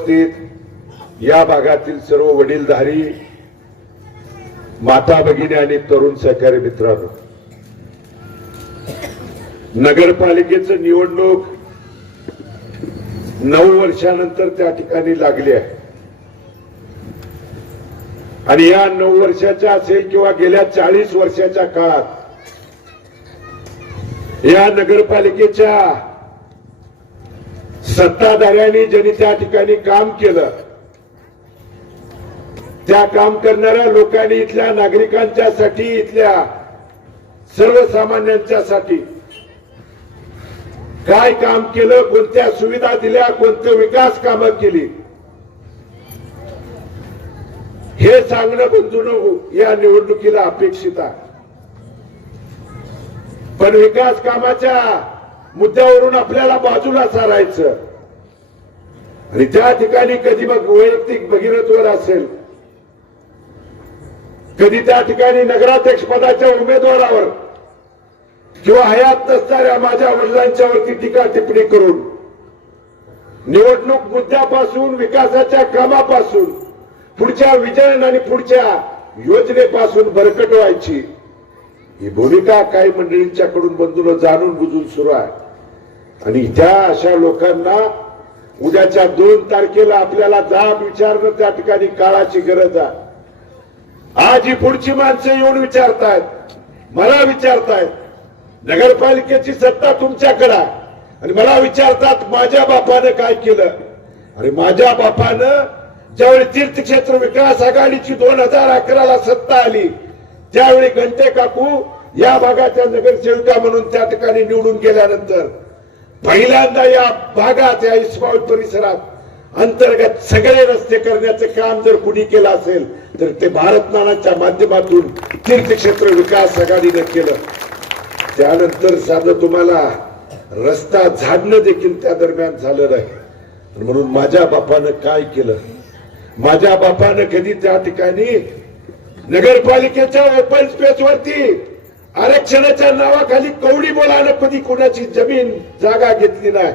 उपस्थित या भागातील सर्व वडीलधारी माता भगिनी आणि तरुण सहकारी मित्रांनो, नगरपालिकेचं निवडणूक 9 वर्षानंतर त्या ठिकाणी लागली आहे आणि या 9 वर्षाच्या असेल किंवा गेल्या 40 वर्षाच्या काळात या नगरपालिकेच्या सत्ताधाऱ्यांनी ज्यांनी त्या ठिकाणी काम केलं, त्या काम करणाऱ्या लोकांनी इथल्या नागरिकांच्यासाठी, इथल्या सर्वसामान्यांच्यासाठी काय काम केलं, कोणत्या सुविधा दिल्या, कोणते विकास कामं केली, हे सांगणं बंधूंनो या निवडणुकीला अपेक्षित आहे. पण विकास कामाच्या मुद्द्यावरून आपल्याला बाजूला सारायचं आणि त्या ठिकाणी कधी वैयक्तिक भगीरथवर असेल, कधी त्या ठिकाणी नगराध्यक्ष पदाच्या उमेदवारावर किंवा हयात नसणाऱ्या माझ्या वडिलांच्या वरती टीका टिप्पणी करून निवडणूक मुद्द्यापासून, विकासाच्या कामापासून, पुढच्या विजन आणि पुढच्या योजनेपासून भरकट व्हायची, ही भूमिका काही मंडळींच्याकडून बंधूंनो जाणून बुजून सुरू आहे. आणि त्या अशा लोकांना उद्याच्या 2 तारखेला आपल्याला जाब विचारणं त्या ठिकाणी काळाची गरज आहे. आज ही पुढची माणसं येऊन विचारतायत, मला विचारतायत, नगरपालिकेची सत्ता तुमच्याकडे आणि मला विचारतात माझ्या बापानं काय केलं. आणि माझ्या बापानं ज्यावेळी तीर्थक्षेत्र विकास आघाडीची 2011ला सत्ता आली, त्यावेळी घंटे काकू या भागाच्या नगरसेविका म्हणून त्या ठिकाणी निवडून गेल्यानंतर पहिल्यांदा या भागात, या इस्माईल परिसरात अंतर्गत सगळे रस्ते करण्याचे काम जर कुणी केलं असेल तर ते भारत नानाच्या माध्यमातून तीर्थक्षेत्र विकास आघाडीने केलं. त्यानंतर साधं तुम्हाला रस्ता झाडणं देखील त्या दरम्यान झालं नाही. म्हणून माझ्या बापानं काय केलं, माझ्या बापानं कधी त्या ठिकाणी नगरपालिकेच्या ओपन स्पेस वरती आरक्षणाच्या नावाखाली कवडी बोलानं कधी कोणाची जमीन जागा घेतली नाही.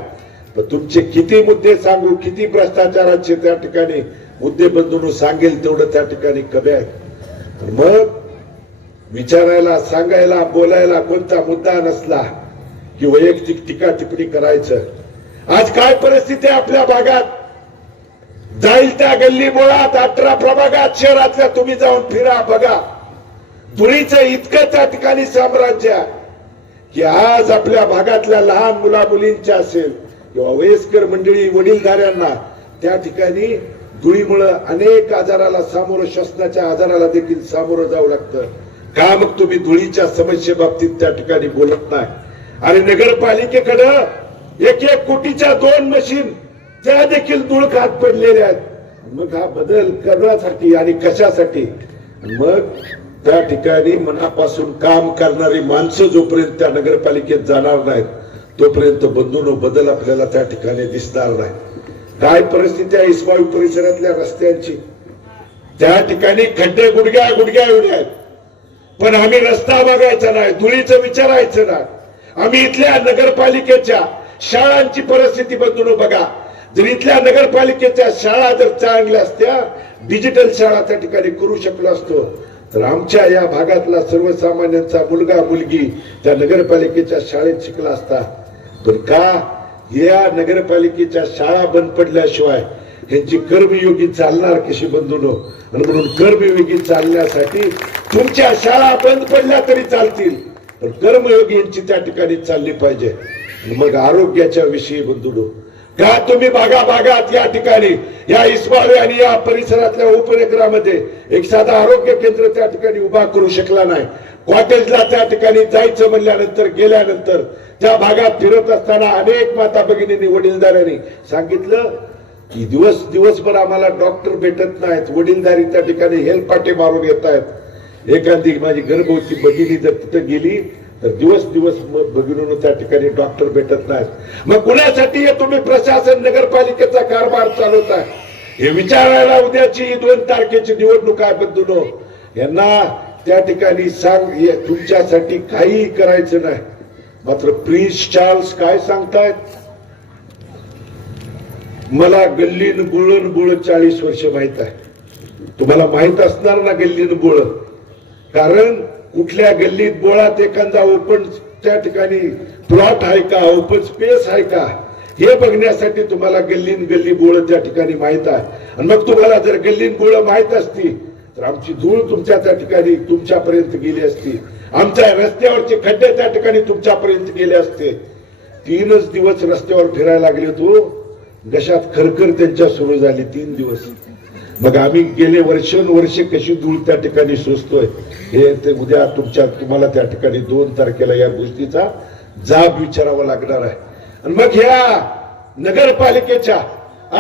पण तुमचे किती मुद्दे सांगू, किती भ्रष्टाचाराचे त्या ठिकाणी मुद्दे बंधूंनो सांगेल तेवढं त्या ठिकाणी कमी आहे. मग विचारायला, सांगायला, बोलायला कोणता मुद्दा नसला की वैयक्तिक टीका टिप्पणी करायचं. आज काय परिस्थिती आहे आपल्या भागात, जाईल त्या गल्ली बोळात 18 प्रभागात शहरातल्या तुम्ही जाऊन फिरा, बघा. धुळीचं इतकं त्या ठिकाणी साम्राज्य आहे की आज आपल्या भागातल्या लहान मुला मुलींच्या असेल किंवा वयस्कर मंडळी वडीलधाऱ्यांना त्या ठिकाणी धुळीमुळं अनेक आजाराला सामोरं, श्वसनाच्या आजाराला देखील सामोरं जावं लागतं. का मग तुम्ही धुळीच्या समस्येबाबतीत त्या ठिकाणी बोलत नाही? आणि नगरपालिकेकडं 1-1 कोटीच्या 2 मशीन त्या देखील धूळ खात पडलेल्या आहेत. मग हा बदल करण्यासाठी आणि कशासाठी? मग त्या ठिकाणी मनापासून काम करणारी माणसं जोपर्यंत त्या नगरपालिकेत जाणार नाहीत तोपर्यंत बंधूंनो बदल आपल्याला त्या ठिकाणी दिसणार नाही. काय परिस्थिती आहे इस्माईल परिसरातल्या रस्त्यांची, त्या ठिकाणी खड्डे गुडघ्या एवढे आहेत. पण आम्ही रस्ता बघायचा नाही, धुळीचं विचारायचं नाही. आम्ही इथल्या नगरपालिकेच्या शाळांची परिस्थिती बंधूंनो बघा. जर इथल्या नगरपालिकेच्या शाळा जर चांगल्या असत्या, डिजिटल शाळा त्या ठिकाणी करू शकलो असतो तर आमच्या या भागातला सर्वसामान्यांचा मुलगा मुलगी त्या नगरपालिकेच्या शाळेत शिकला असता. पण का या नगरपालिकेच्या शाळा बंद पडल्याशिवाय ह्यांची कर्मयोगी चालणार कशी बंधूंनो? आणि म्हणून कर्मयोगी चालण्यासाठी तुमच्या शाळा बंद पडल्या तरी चालतील, पण कर्मयोगी यांची त्या ठिकाणी चालली पाहिजे. मग आरोग्याच्या विषयी बंधूंनो, का तुम्ही भागाभागात या ठिकाणी या इस्माईल आणि या परिसरातल्या उपनगरामध्ये एक साधा आरोग्य केंद्र त्या ठिकाणी उभा करू शकला नाही? कॉटेजला त्या ठिकाणी जायचं म्हणल्यानंतर गेल्यानंतर त्या भागात फिरत असताना अनेक माता भगिनींनी, वडीलधाऱ्यांनी सांगितलं की दिवसभर आम्हाला डॉक्टर भेटत नाहीत, वडीलधारी त्या ठिकाणी हेलपाटे मारून येत आहेत. एखादी माझी गर्भवती भगिनी जर तिथं गेली तर दिवस भगिनींना त्या ठिकाणी डॉक्टर भेटत नाहीत. मग कुणासाठी तुम्ही प्रशासन, नगरपालिकेचा कारभार चालवताय? हे विचारायला उद्याची 2 तारखेची निवडणूक आहे बंधूंनो. यांना त्या ठिकाणी सांग, तुमच्यासाठी काही करायचं नाही. मात्र प्रिन्स चार्ल्स काय सांगतायत? मला गल्लीन बुळ 40 वर्ष माहित आहे. तुम्हाला माहित असणार ना गल्लीन बुळ, कारण कुठल्या गल्लीत बोळात एखादा ओपन त्या ठिकाणी प्लॉट आहे का, ओपन स्पेस आहे का, हे बघण्यासाठी तुम्हाला गल्लीन गल्ली बोळ त्या ठिकाणी माहित आहे. आणि मग तुम्हाला जर गल्लीन बोळ माहित असती तर आमची धूळ तुमच्या त्या ठिकाणी तुमच्यापर्यंत गेली असती, आमच्या रस्त्यावरचे खड्डे त्या ठिकाणी तुमच्यापर्यंत गेले असते. 3च दिवस रस्त्यावर फिरायला लागले तो घशात खरखर त्यांच्या सुरू झाली 3 दिवस. मग आम्ही गेले वर्षानुवर्षे कशी धूळ त्या ठिकाणी सोसतोय हे ते उद्या तुम्हाला त्या ठिकाणी 2 तारखेला या गोष्टीचा जाब विचारावा लागणार आहे. आणि मग ह्या नगरपालिकेच्या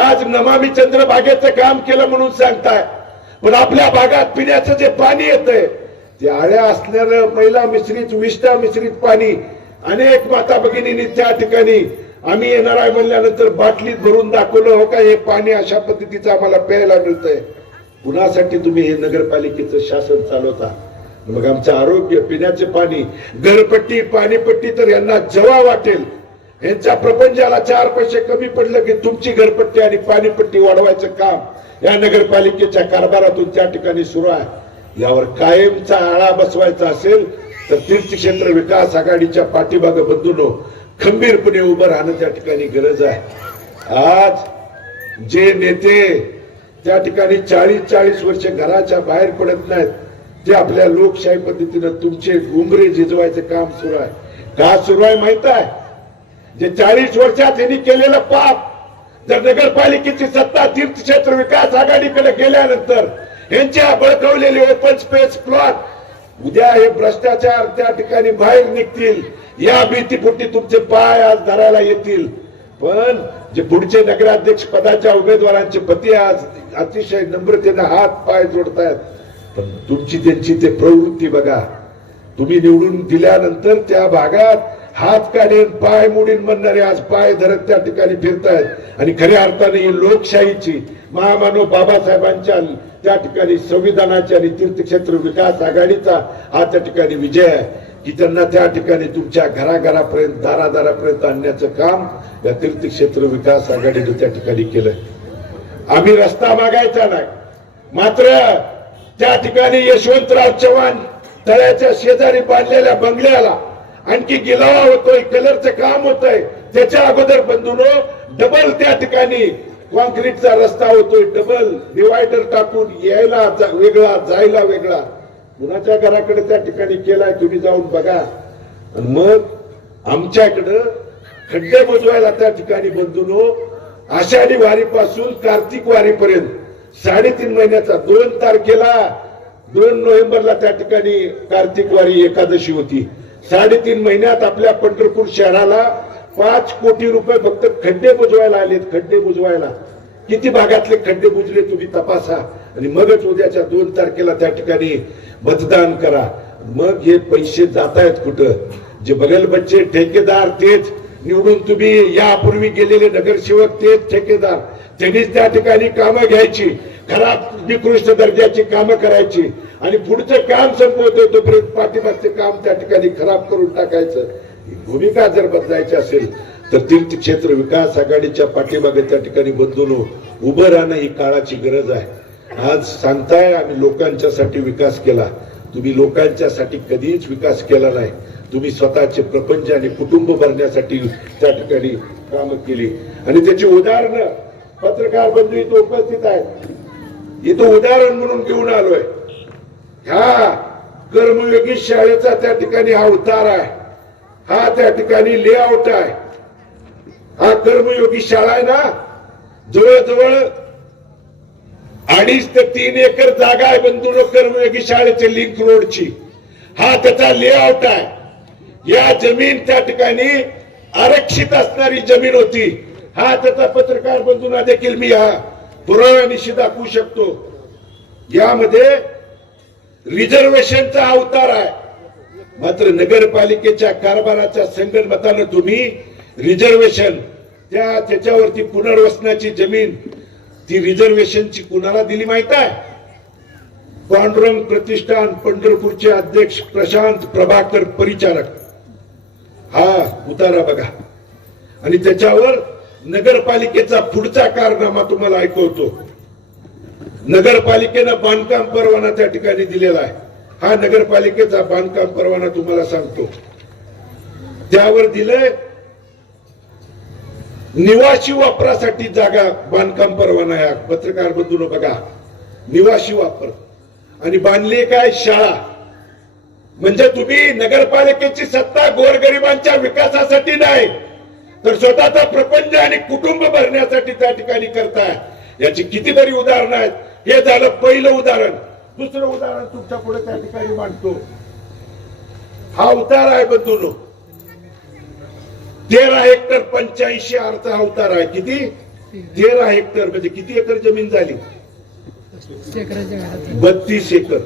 आज नमामि चंद्रभागेचं काम केलं म्हणून सांगताय, पण आपल्या भागात पिण्याचं जे पाणी येतंय ते आळ्या असणारं महिला मिश्रित विष्ठा मिश्रित पाणी अनेक माता भगिनींनी त्या ठिकाणी आम्ही येणार आहे म्हणल्यानंतर बाटलीत भरून दाखवलं, हो का हे पाणी अशा पद्धतीचं आम्हाला प्यायला मिळतंय. कुणासाठी तुम्ही हे नगरपालिकेचं शासन चालवता? मग आमचं आरोग्य, पिण्याचे पाणी, घरपट्टी, पाणीपट्टी तर यांना जेव्हा वाटेल यांच्या प्रपंचाला 4 पैसे कमी पडलं की तुमची घरपट्टी आणि पाणीपट्टी वाढवायचं काम या नगरपालिकेच्या कारभारातून त्या ठिकाणी सुरू आहे. यावर कायमचा आळा बसवायचा असेल तर तीर्थक्षेत्र विकास आघाडीच्या पाठीमागे बंधूंनो खंबीरपणे उभं राहणं त्या ठिकाणी गरज आहे. आज जे नेते त्या ठिकाणी 40 वर्ष घराच्या बाहेर पडत नाहीत ते आपल्या लोकशाही पद्धतीनं तुमचे घुंगरे झिजवायचं काम सुरू आहे. का सुरू आहे माहित आहे? जे 40 वर्षात यांनी केलेलं पाप जर नगरपालिकेची सत्ता तीर्थक्षेत्र विकास आघाडीकडे गेल्यानंतर यांच्या बळकवलेले ओपन स्पेस प्लॉट उद्या हे भ्रष्टाचार त्या ठिकाणी बाहेर निघतील. या भीतीपोटी तुमचे पाय आज धरायला येतील. पण जे पुढचे नगराध्यक्ष पदाच्या उमेदवारांचे पती आज अतिशय नम्रतेने हात पाय जोडतायत, पण तुमची त्यांची ते प्रवृत्ती बघा. तुम्ही निवडून दिल्यानंतर त्या भागात हात काढेन पाय मोडीन म्हणणारे आज पाय धरत त्या ठिकाणी फिरतायत. आणि खऱ्या अर्थाने ही लोकशाहीची महामानव बाबासाहेबांच्या त्या ठिकाणी संविधानाच्या आणि तीर्थक्षेत्र विकास आघाडीचा हा त्या ठिकाणी विजय आहे की त्यांना त्या ठिकाणी तुमच्या घराघरापर्यंत दारादारापर्यंत आणण्याचं काम या तीर्थक्षेत्र विकास आघाडीने त्या ठिकाणी केलंय. आम्ही रस्ता मागायचा नाही, मात्र त्या ठिकाणी यशवंतराव चव्हाण तळ्याच्या शेजारी बांधलेल्या बंगल्याला आणखी गिलावा होतोय, कलरचं काम होतंय. त्याच्या अगोदर बंधूंनो डबल त्या ठिकाणी कॉन्क्रीटचा रस्ता होतोय, डबल डिवायडर टाकून यायला वेगळा जायला वेगळा. कुणाच्या घराकडे त्या ठिकाणी केलाय तुम्ही जाऊन बघा. मग आमच्याकडं खड्डे बुजवायला त्या ठिकाणी बंधूंनो आषाढी वारीपासून कार्तिक वारीपर्यंत 3.5 महिन्याचा 2 तारखेला 2 नोव्हेंबरला त्या ठिकाणी कार्तिक वारी एकादशी होती. 3.5 महिन्यात आपल्या पंढरपूर शहराला 5 कोटी रुपये फक्त खड्डे बुजवायला आलेत. खड्डे बुजवायला किती भागातले खड्डे बुजले तुम्ही तपासा आणि मगच उद्याच्या 2 तारखेला त्या ठिकाणी मतदान करा. मग हे पैसे जात आहेत कुठं? जे बगल बच्चे ठेकेदार तेच निवडून तुम्ही यापूर्वी गेलेले नगरसेवक तेच ठेकेदार, त्यांनीच त्या ठिकाणी कामं घ्यायची, खराब निकृष्ट दर्जाची कामं करायची आणि पुढचं काम संपवतोय तोपर्यंत पाठीमागचे काम त्या ठिकाणी खराब करून टाकायचं. ही भूमिका जर बदलायची असेल तर तीर्थक्षेत्र विकास आघाडीच्या पाठीमागे त्या ठिकाणी बंधूंनो उभं राहणं ही काळाची गरज आहे. आज सांगताय आम्ही लोकांच्यासाठी विकास केला, तुम्ही लोकांच्यासाठी कधीच विकास केला नाही. तुम्ही स्वतःचे प्रपंच आणि कुटुंब भरण्यासाठी त्या ठिकाणी कामं केली आणि त्याची उदाहरणं पत्रकार बंधू इथं उपस्थित आहेत. इथं उदाहरण म्हणून घेऊन आलोय. ह्या कर्मयोगी शाळेचा त्या ठिकाणी हा उतार आहे, हा त्या ठिकाणी लेआउट आहे. हा कर्मयोगी शाळा आहे ना, जवळजवळ 2.5 ते 3 एकर जागा आहे बंधूंनो कर्मयोगी शाळेचे लिंक रोडची. हा त्याचा लेआउट आहे. या जमीन त्या ठिकाणी आरक्षित असणारी जमीन होती. हा त्याचा पत्रकार बंधूंना देखील मी हा पुराव्यानिशी दाखवू शकतो. यामध्ये रिझर्वेशनचा अवतार आहे. मात्र नगरपालिकेच्या कारभाराच्या संगणमतानं तुम्ही रिझर्वेशन त्याच्यावरती पुनर्वसनाची जमीन ती रिझर्वेशनची कुणाला दिली माहित आहे? पांडुरंग प्रतिष्ठान पंढरपूरचे अध्यक्ष प्रशांत प्रभाकर परिचारक. हा उतारा बघा आणि त्याच्यावर नगरपालिकेचा पुढचा कारनामा तुम्हाला ऐकवतो. नगरपालिकेनं बांधकाम परवाना त्या ठिकाणी दिलेला आहे. हा नगरपालिकेचा बांधकाम परवाना तुम्हाला सांगतो. त्यावर दिलंय निवासी वापरासाठी जागा बांधकाम परवाना आहे. पत्रकार बंधूंनो बघा, निवासी वापर आणि बांधली काय शाळा. म्हणजे तुम्ही नगरपालिकेची सत्ता गोरगरिबांच्या विकासासाठी नाही तर स्वतःचा प्रपंच आणि कुटुंब भरण्यासाठी त्या ठिकाणी करताय. याची कितीतरी उदाहरणं आहेत. हे झालं पहिलं उदाहरण. दुसरं उदाहरण तुमच्या पुढे त्या ठिकाणी मांडतो. हा उतार आहे बंधूंनो, 13 हेक्टर 85 अर्धा उतार आहे. किती? 13 हेक्टर म्हणजे किती एकर जमीन झाली? 32 एकर.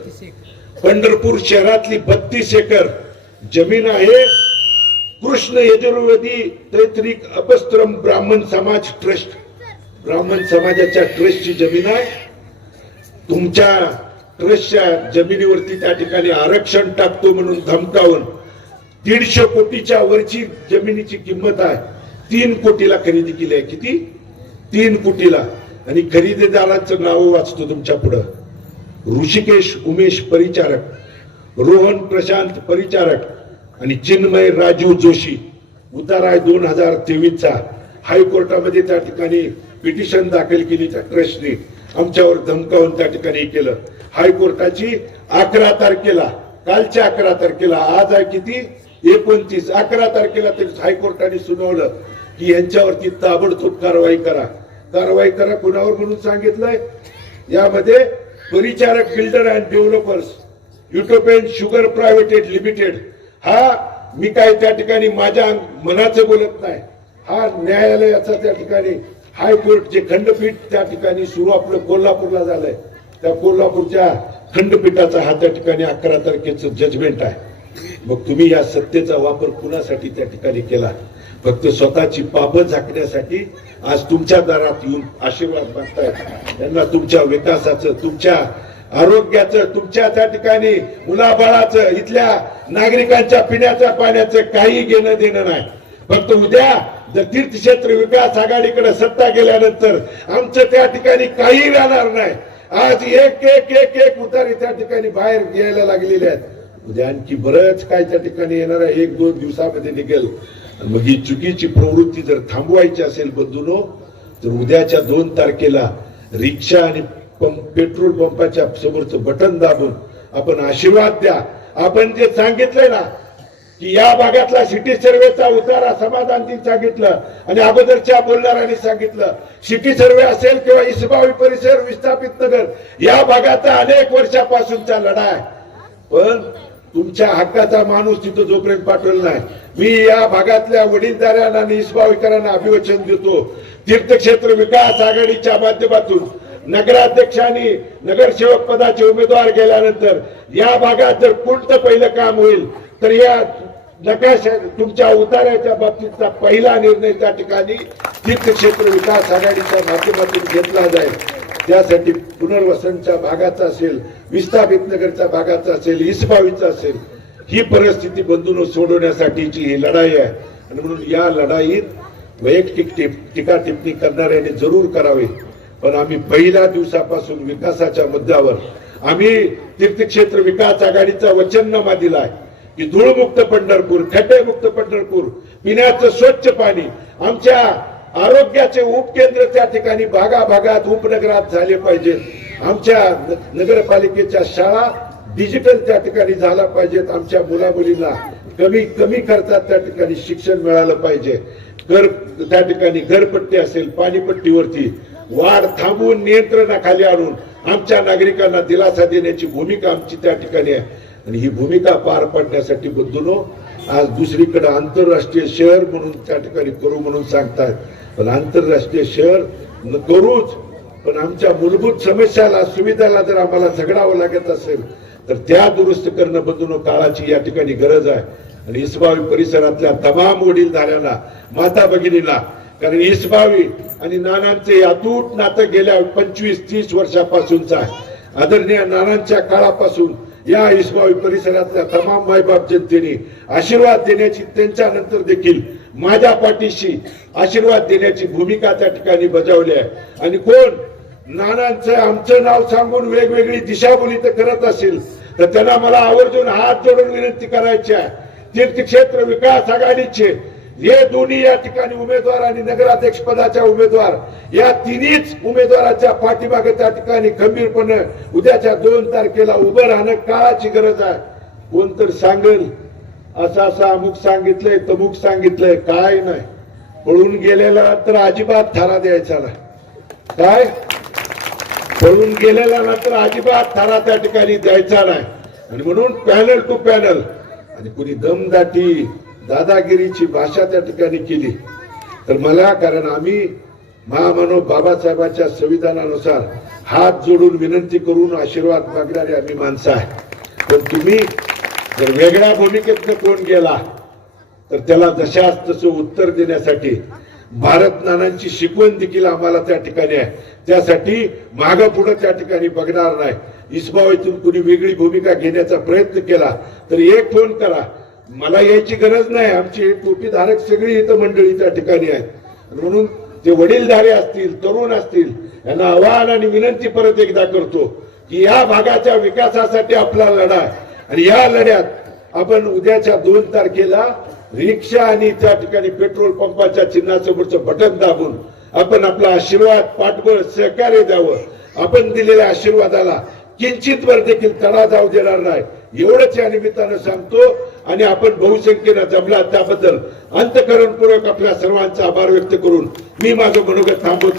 पंढरपूर शहरातली 32 एकर जमीन आहे. कृष्ण यजुर्वेदी तैत्रिक अपस्त्रम ब्राह्मण समाज ट्रस्ट, ब्राह्मण समाजाच्या ट्रस्टची जमीन आहे. तुमच्या ट्रस्टच्या जमिनीवरती त्या ठिकाणी आरक्षण टाकतो म्हणून धमकावून 150 कोटीच्या वरची जमिनीची किंमत आहे. 3 कोटीला खरेदी केली आहे. किती? 3 कोटीला. आणि खरेदीदारांचं नाव वाचतो तुमच्या पुढं. ऋषिकेश उमेश परिचारक, रोहन प्रशांत परिचारक आणि चिन्मय राजू जोशी. उतारा आहे 2023 चा. हायकोर्टामध्ये त्या ठिकाणी पिटिशन दाखल केली त्या ट्रस्टने. आमच्यावर धमकावून त्या ठिकाणी केलं. हायकोर्टाची 11 तारखेला, कालच्या 11 तारखेला, आज आहे किती? 29. 11 तारखेला तरी हायकोर्टाने सुनावलं की यांच्यावरती ताबडतोब कारवाई करा. कारवाई करा कुणावर म्हणून सांगितलंय? यामध्ये Paricharak builder and developers utopian sugar private limited. हा मी काय त्या ठिकाणी माझ्या मनाचं बोलत नाही. हा न्यायालयाचा त्या ठिकाणी हायकोर्टचे खंडपीठ त्या ठिकाणी सुरू आपलं कोल्हापूरला झालंय. त्या कोल्हापूरच्या खंडपीठाचा हा त्या ठिकाणी 11 तारखेचं जजमेंट आहे. मग तुम्ही या सत्तेचा वापर कुणासाठी त्या ठिकाणी केला? फक्त स्वतःची पापं झाकण्यासाठी. आज तुमच्या दारात येऊन आशीर्वाद मागताय. त्यांना तुमच्या विकासाचं, तुमच्या आरोग्याचं, तुमच्या त्या ठिकाणी मुलाबाळाचं, इथल्या नागरिकांच्या पिण्याच्या पाण्याचं काही घेणं देणं नाही. फक्त उद्या जर तीर्थक्षेत्र विकास आघाडीकडे सत्ता गेल्यानंतर आमचं त्या ठिकाणी काही राहणार नाही. आज एक एक एक एक उतारे त्या ठिकाणी बाहेर यायला लागलेले आहेत. उद्या आणखी बरंच काय त्या ठिकाणी येणार आहे. 1-2 दिवसामध्ये निघेल. मग ही चुकीची प्रवृत्ती जर थांबवायची असेल बंधूंनो, तर उद्याच्या 2 तारखेला रिक्षा आणि पेट्रोल पंपाच्या समोरचं बटन दाबून आपण आशीर्वाद द्या. आपण जे सांगितलंय ना की या भागातला सिटी सर्वेचा उतारा समाधाननी सांगितलं आणि अगोदरच्या बोलणाऱ्यांनी सांगितलं. सिटी सर्वे असेल किंवा इसबावी परिसर, विस्थापित नगर, या भागाचा अनेक वर्षापासूनचा लढा आहे. पण तुमच्या हक्काचा माणूस तिथं जोपर्यंत पाठवला नाही. मी या भागातल्या वडीलधाऱ्यांना आणि इसबावीकरांना अभिवचन देतो. तीर्थक्षेत्र विकास आघाडीच्या माध्यमातून नगराध्यक्षांनी नगरसेवक पदाचे उमेदवार गेल्यानंतर या भागात जर कोणतं पहिलं काम होईल तर या नकाशा तुमच्या उतार्याच्या बाबतीतचा पहिला निर्णय त्या ठिकाणी तीर्थक्षेत्र विकास आघाडीच्या माध्यमातून घेतला जाईल. त्यासाठी पुनर्वसनच्या भागाचा असेल, विस्थापित नगरच्या भागाचा असेल, इसबावीचा असेल, ही परिस्थिती बंधून सोडवण्यासाठीची ही लढाई आहे. आणि म्हणून या लढाईत वैयक्तिक टीका टिप्पणी करणाऱ्यांनी जरूर करावे. पण आम्ही पहिल्या दिवसापासून विकासाच्या मुद्द्यावर आम्ही तीर्थक्षेत्र विकास आघाडीचा वचननामा दिलाय की धूळमुक्त पंढरपूर, खड्डेमुक्त पंढरपूर, पिण्याचं स्वच्छ पाणी, आमच्या आरोग्याचे उपकेंद्र त्या ठिकाणी भागाभागात उपनगरात झाले पाहिजेत. आमच्या नगरपालिकेच्या शाळा डिजिटल त्या ठिकाणी झाला पाहिजेत. आमच्या मुलामुलींना कमी खर्चात त्या ठिकाणी शिक्षण मिळालं पाहिजे. घर त्या ठिकाणी घरपट्टी असेल, पाणीपट्टीवरती वाढ थांबवून नियंत्रणाखाली आणून आमच्या नागरिकांना दिलासा देण्याची भूमिका आमची त्या ठिकाणी आहे. आणि ही भूमिका पार पाडण्यासाठी बंधूंनो आज दुसरीकडे आंतरराष्ट्रीय शहर म्हणून त्या ठिकाणी करू म्हणून सांगतात. पण आंतरराष्ट्रीय शहर करूच, पण आमच्या मूलभूत समस्याला, सुविधाला जर आम्हाला झगडावं लागत असेल तर त्या दुरुस्त करणं बंधूंनो काळाची या ठिकाणी गरज आहे. आणि इसबावी परिसरातल्या तमाम वडीलधाऱ्यांना, माता भगिनीला, कारण इसबावी आणि नानांचे अतूट नातं गेल्या 25-30 वर्षापासूनच आहे. आदरणीय नानांच्या काळापासून या इसबावी परिसरातल्या तमाम मायबाप जनतेने आशीर्वाद देण्याची, त्यांच्या नंतर देखील माझ्या पाठीशी आशीर्वाद देण्याची भूमिका त्या ठिकाणी बजावली आहे. आणि कोण नानांचं आमचं नाव सांगून वेगवेगळी दिशाभूली तर करत असेल तर त्यांना मला आवर्जून हात जोडून विनंती करायची आहे. तीर्थक्षेत्र विकास आघाडीचे हे दोन्ही या ठिकाणी उमेदवार आणि नगराध्यक्ष पदाच्या उमेदवार या तिन्हीच उमेदवाराच्या पाठीमागे त्या ठिकाणी खंबीरपणे उद्याच्या 2 तारखेला उभं राहणं काळाची गरज आहे. कोणतरी सांगेल असं असं अमुक सांगितलंय तमुक सांगितलंय, काय नाही. पळून गेलेला तर अजिबात थारा द्यायचा नाही. काय पळून गेलेला ना तर अजिबात थारा त्या ठिकाणी द्यायचा नाही. आणि म्हणून पॅनल टू पॅनल आणि कुणी दमदाटी दादागिरीची भाषा त्या ठिकाणी केली तर मला, कारण आम्ही महामानव बाबासाहेबांच्या संविधानानुसार हात जोडून विनंती करून आशीर्वाद मागणारे आम्ही माणसं आहे. पण तुम्ही जर वेगळ्या भूमिकेतनं कोण गेला तर त्याला जशास तसं उत्तर देण्यासाठी भारत नानांची शिकवण देखील आम्हाला त्या ठिकाणी आहे. त्यासाठी मागं पुढे त्या ठिकाणी बघणार नाही. इसबाईतून कुणी वेगळी भूमिका घेण्याचा प्रयत्न केला तर एक फोन करा, मला यायची गरज नाही. आमची टोपीधारक सगळी इथं मंडळी त्या ठिकाणी आहेत. म्हणून ते वडीलधारे असतील तरुण असतील यांना आवाहन आणि विनंती परत एकदा करतो की या भागाच्या विकासासाठी आपला लढा आहे. आणि या लढ्यात आपण उद्याच्या 2 तारखेला रिक्षा आणि त्या ठिकाणी पेट्रोल पंपाच्या चिन्हासमोरचं बटन दाबून आपण आपला आशीर्वाद पाठबळ सहकार्य द्यावं. आपण दिलेल्या आशीर्वादाला किंचित वर देखील तडा जाऊ देणार नाही एवढंच या निमित्तानं सांगतो. आणि आपण बहुसंख्येनं जमला त्याबद्दल अंतःकरणपूर्वक आपल्या सर्वांचा आभार व्यक्त करून मी माझं मनोगत थांबवतो.